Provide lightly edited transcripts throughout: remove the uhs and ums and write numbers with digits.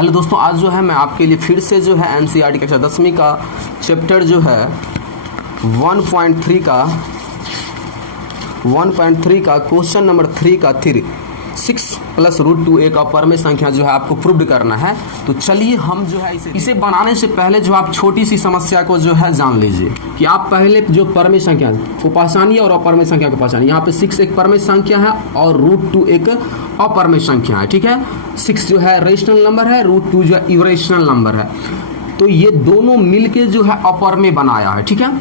Hello दोस्तों, आज जो है मैं आपके लिए फिर से जो है एनसीईआरटी कक्षा 10वीं का चैप्टर जो है 1.3 का क्वेश्चन नंबर 3 का 6 + √2 एक अपरमेय संख्या जो है आपको प्रूव्ड करना है। तो चलिए हम जो है इसे बनाने से पहले जो आप छोटी सी समस्या को जो है जान लीजिए कि आप पहले जो परमेय संख्या को पहचानिए और अपरमेय संख्या को पहचानिए। यहाँ पे 6 एक परमेय संख्या है और √2 एक अपरमेय संख्या है। ठीक है, 6 जो है रेशनल नंबर है, √2 जो है इरेशनल नंबर है। तो ये दोनों मिलके जो है अपरमेय बनाया है। ठीक है,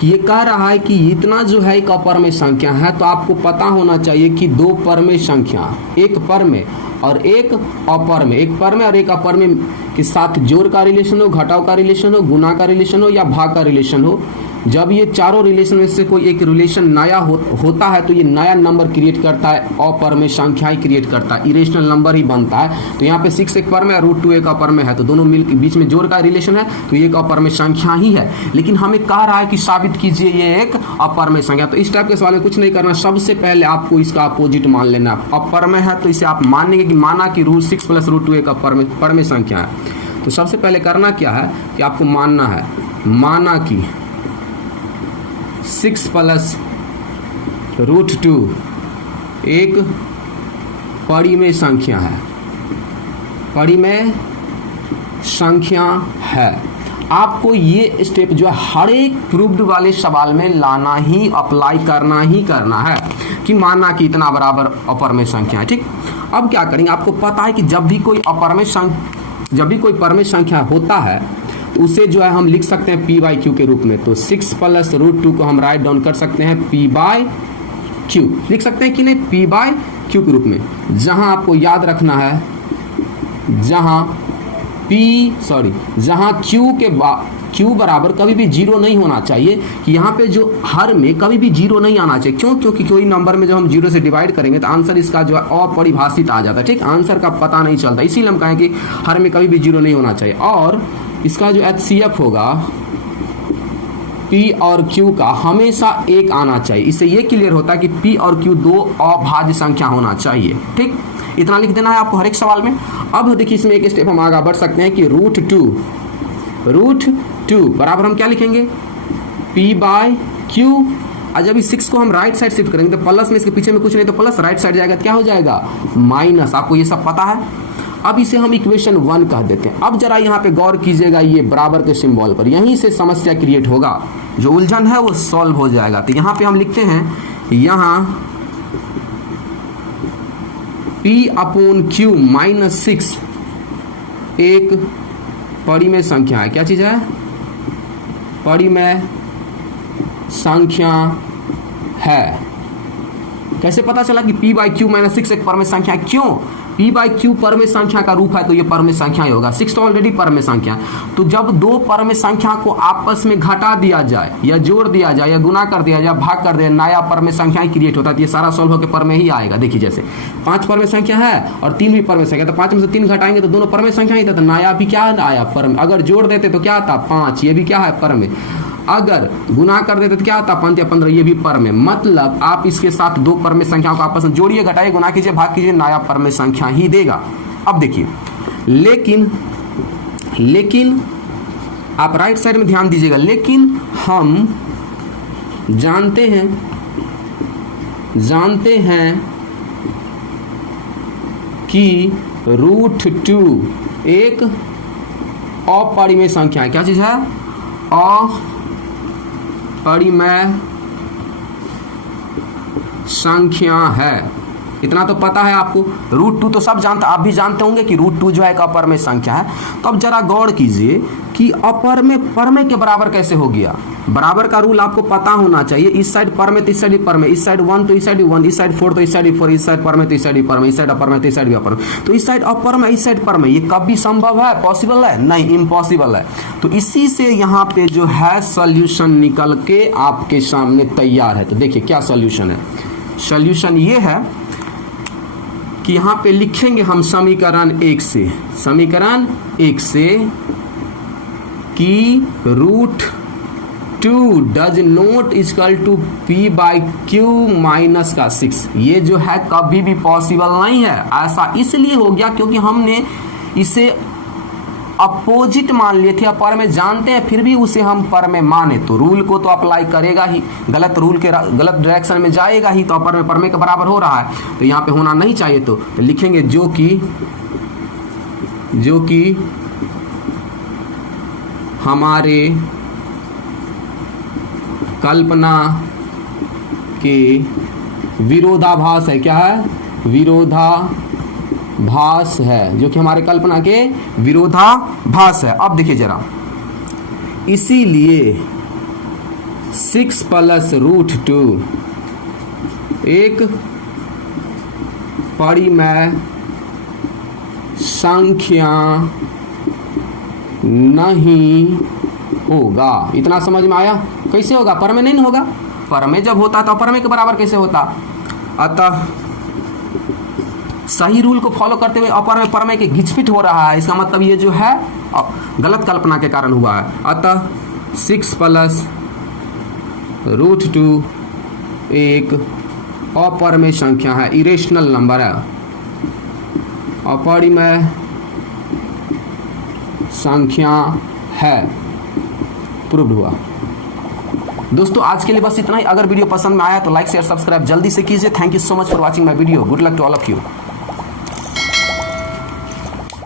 कि ये कह रहा है कि इतना जो है एक अपरमेय संख्या है, तो आपको पता होना चाहिए कि दो परमेय संख्या, एक परमेय और एक अपरमेय, एक परमेय और एक अपरमेय के साथ जोड़ का रिलेशन हो, घटाव का रिलेशन हो, गुना का रिलेशन हो या भाग का रिलेशन हो, जब ये चारों रिलेशन में से कोई एक रिलेशन नया होता है तो ये नया नंबर क्रिएट करता है, अपरमेय संख्या ही क्रिएट करता है, इरेशनल नंबर ही बनता है। तो यहाँ पे 6 एक परमेय और √2 एक अपरमेय है, तो दोनों मिल बीच में जोड़ का रिलेशन है, तो ये एक अपरमेय संख्या ही है। लेकिन हमें कह रहा है कि साबित कीजिए ये एक अपरमेय संख्या। तो इस टाइप के सवाल में कुछ नहीं करना, सबसे पहले आपको इसका अपोजिट मान लेना। अपरमेय है तो इसे आप मानेंगे कि माना कि 6 + √2 एक परमेय संख्या है। तो सबसे पहले करना क्या है कि आपको मानना है, माना कि 6 + √2 एक परिमेय संख्या है, परिमेय संख्या है। आपको ये स्टेप जो है हर एक प्रूव्ड वाले सवाल में लाना ही, अप्लाई करना ही करना है कि माना कि इतना बराबर अपरमेय संख्या है। ठीक, अब क्या करेंगे, आपको पता है कि जब भी कोई परमेय संख्या होता है तो उसे जो है हम लिख सकते हैं p/q के रूप में। तो 6 + √2 को हम राइट डाउन कर सकते हैं p/q, लिख सकते हैं कि नहीं, p/q के रूप में। जहां आपको याद रखना है, जहां q बराबर कभी भी 0 नहीं होना चाहिए, कि यहाँ पे जो हर में कभी भी 0 नहीं आना चाहिए। क्यों? क्योंकि कोई नंबर में जब हम 0 से डिवाइड करेंगे तो आंसर इसका जो है अपरिभाषित आ जाता है। ठीक, आंसर का पता नहीं चलता, इसीलिए हम कहें कि हर में कभी भी 0 नहीं होना चाहिए। और इसका जो HCF होगा P और Q का हमेशा 1 आना चाहिए। इससे ये क्लियर होता है कि P और Q दो अभाज्य संख्या होना चाहिए। ठीक, इतना लिख देना है आपको हर एक सवाल में। अब देखिए इसमें एक स्टेप हम आगे बढ़ सकते हैं कि √2 बराबर हम क्या लिखेंगे, p/q। और जब इस 6 को हम राइट साइड शिफ्ट करेंगे तो प्लस में, इसके पीछे में कुछ नहीं तो प्लस, राइट साइड जाएगा तो क्या हो जाएगा, माइनस। आपको ये सब पता है। अब इसे हम इक्वेशन 1 कह देते हैं। अब जरा यहाँ पे गौर कीजिएगा, ये बराबर के सिंबल पर, यहीं से समस्या क्रिएट होगा, जो उलझन है वो सॉल्व हो जाएगा। तो यहाँ पे हम लिखते हैं, यहाँ p/q -6 एक परिमेय संख्या है। क्या चीज है, परिमेय संख्या है। कैसे पता चला कि p/q -6 एक परमेय संख्या है? क्यों? p/q परमेय संख्या का रूप है तो ये परमेय संख्या ही होगा। 6 तो ऑलरेडी परमेय संख्या। तो जब दो परमेय संख्या को आपस में घटा दिया जाए या जोड़ दिया जाए या गुना कर दिया जाए, भाग कर दिया, नया परमेय संख्या ही क्रिएट होता है। तो ये सारा सॉल्व होकर परमेय ही आएगा। देखिए जैसे 5 परमेय संख्या है और 3 भी परमेय संख्या, तो 5 में से 3 घटाएंगे तो दोनों परमेय संख्या ही था, तो नया भी क्या आया, परमेय। अगर जोड़ देते तो क्या आता, 5, ये भी क्या है, परमेय। अगर गुना कर देते तो क्या आता, 5 या 15, ये भी परमेय। मतलब आप इसके साथ दो परमेय संख्याओं को आपस में जोड़िए, घटाइए, गुना कीजिए, भाग कीजिए, नया परमेय संख्या ही देगा। अब देखिए, लेकिन आप राइट साइड में ध्यान दीजिएगा, लेकिन हम जानते हैं कि √2 एक अपरिमेय संख्या है। क्या चीज है, अपरिमेय संख्या है। इतना तो पता है आपको। √2 तो सब जानते, आप भी जानते होंगे कि √2 जो है एक अपरमेय संख्या है। तो अब जरा गौर कीजिए कि अपरमेय परमेय के बराबर कैसे हो गया। बराबर का रूल आपको पता होना चाहिए। इस साइड परमेय तो इस साइड परमेय, इस साइड 1 तो इस साइड 1, इस साइड 4 तो इस साइड 4, इस साइड परमेय तो इस साइड परमेय, इस साइड अपरमेय तो इस साइड भी अपरमेय, तो इस साइड अपरमेय इस साइड परमेय। ये कभी संभव है, पॉसिबल है? नहीं, इम्पॉसिबल है। तो इसी से यहाँ पे जो है सॉल्यूशन निकल के आपके सामने तैयार है। तो देखिए क्या सॉल्यूशन है। सॉल्यूशन ये है कि यहाँ पे लिखेंगे हम समीकरण 1 से कि √2 does not equal to p/q -6। ये जो है कभी भी पॉसिबल नहीं है। ऐसा इसलिए हो गया क्योंकि हमने इसे अपोजिट मान लिए थे, अपर में जानते हैं फिर भी उसे हम पर में माने तो रूल को तो अप्लाई करेगा ही, गलत रूल के गलत डायरेक्शन में जाएगा ही, तो अपर में पर में के बराबर हो रहा है, तो यहाँ पे होना नहीं चाहिए। तो लिखेंगे जो कि हमारे कल्पना के विरोधाभास है। क्या है? विरोधाभास है, जो कि हमारे कल्पना के विरोधाभास है। अब देखिए जरा, इसीलिए 6 + √2 एक परिमेय संख्या नहीं होगा। इतना समझ में आया? कैसे होगा? पर में नहीं होगा। पर में जब होता तो पर में के बराबर कैसे होता? अतः सही रूल को फॉलो करते हुए अपर में पर में के घिचपिट हो रहा है, इसका मतलब ये जो है गलत कल्पना के कारण हुआ है। अतः 6 + √2 एक अपरिमेय संख्या है, इरेशनल नंबर है, अपरिमेय संख्या है। प्रूव्ड हुआ। दोस्तों आज के लिए बस इतना ही। अगर वीडियो पसंद में आया तो लाइक शेयर सब्सक्राइब जल्दी से कीजिए। Thank you so much for watching my video. Good luck to all of you.